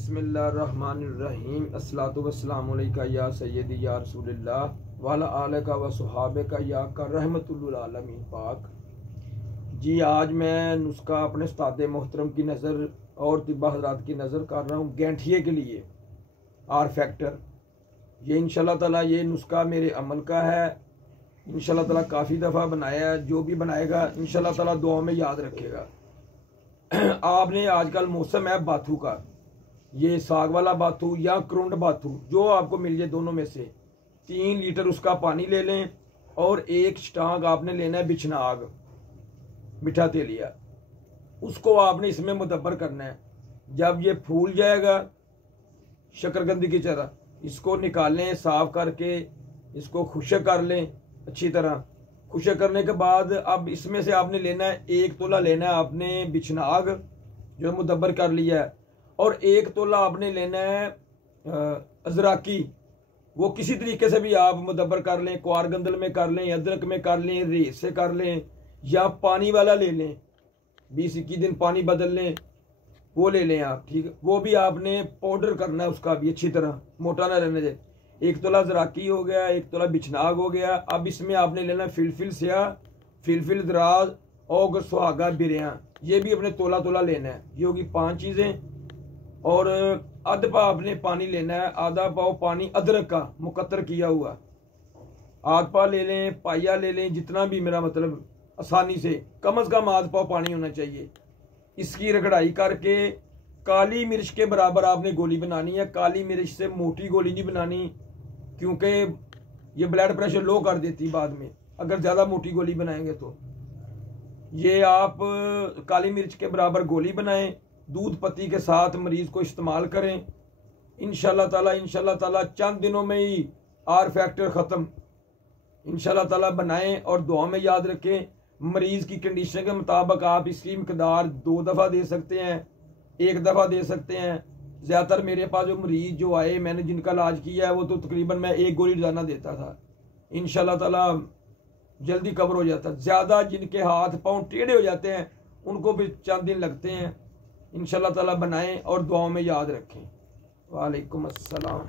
बिस्मिल्लाहिर्रहमानिर्रहीम अस्सलातु वस्सलामु अलैका या सय्यदी या रसूलल्लाह वाला आलिका व सुहाबिका या का रहमतुल आलमीन पाक। जी आज मैं नुस्खा अपने उस्ताद मोहतरम की नज़र और तिब्बा हज़रात की नज़र कर रहा हूँ गैंठिए के लिए आर फैक्टर। ये इंशाल्लाह ताला ये नुस्खा मेरे अमल का है। इंशाल्लाह ताला काफ़ी दफ़ा बनाया है, जो भी बनाएगा इंशाल्लाह ताला दुआ में याद रखेगा। आपने आजकल मौसम है बाथू का, ये साग वाला बाथू या क्रुंड बाथू जो आपको मिल जाए, दोनों में से 3 लीटर उसका पानी ले लें और 1 स्टांग आपने लेना है बिछना आग मीठा तेलिया, उसको आपने इसमें मुदब्बर करना है। जब ये फूल जाएगा शकरकंदी की तरह, इसको निकालें साफ करके, इसको खुशक कर लें अच्छी तरह। खुशक करने के बाद अब इसमें से आपने लेना है 1 तोला लेना है आपने बिछना आग जो मुदब्बर कर लिया है, और 1 तोला आपने लेना है अजराकी। वो किसी तरीके से भी आप मुदब्बर कर लें, क्वार गंदल में कर लें, अदरक में कर लें, रेत से कर लें, या पानी वाला ले लें, 20-21 दिन पानी बदल लें, वो ले लें आप। ठीक है, वो भी आपने पाउडर करना है, उसका भी अच्छी तरह मोटा ना रहने दे। 1 तोला जराकी हो गया, 1 तोला बिछनाग हो गया। अब इसमें आपने लेना फिलफिल स्या, फिलफिल दराज और सुहागा बिरिया, ये भी अपने तोला तोला लेना है। ये होगी 5 चीज़ें। और आधा पाव आपने पानी लेना है, आधा पाव पानी अदरक का मुकत्तर किया हुआ, आधा पाव ले लें, पाया ले लें, जितना भी मेरा मतलब आसानी से कम से कम आधा पाव पानी होना चाहिए। इसकी रगड़ाई करके काली मिर्च के बराबर आपने गोली बनानी है। काली मिर्च से मोटी गोली नहीं बनानी, क्योंकि ये ब्लड प्रेशर लो कर देती बाद में अगर ज़्यादा मोटी गोली बनाएंगे। तो ये आप काली मिर्च के बराबर गोली बनाएं, दूध पत्ती के साथ मरीज को इस्तेमाल करें। इंशाल्लाह ताला चंद दिनों में ही आर फैक्टर ख़त्म इंशाल्लाह ताला। बनाएं और दुआ में याद रखें। मरीज की कंडीशन के मुताबिक आप इसकी मकदार 2 दफ़ा दे सकते हैं, 1 दफ़ा दे सकते हैं। ज़्यादातर मेरे पास जो मरीज जो आए मैंने जिनका इलाज किया है, वो तो तकरीबन मैं 1 गोली रोज़ाना देता था। इंशाल्लाह ताला जल्दी कवर हो जाता। ज़्यादा जिनके हाथ पाँव टेढ़े हो जाते हैं उनको भी चंद दिन लगते हैं। इंशाल्लाह ताला बनाएं और दुआओं में याद रखें। वालेकुम अस्सलाम।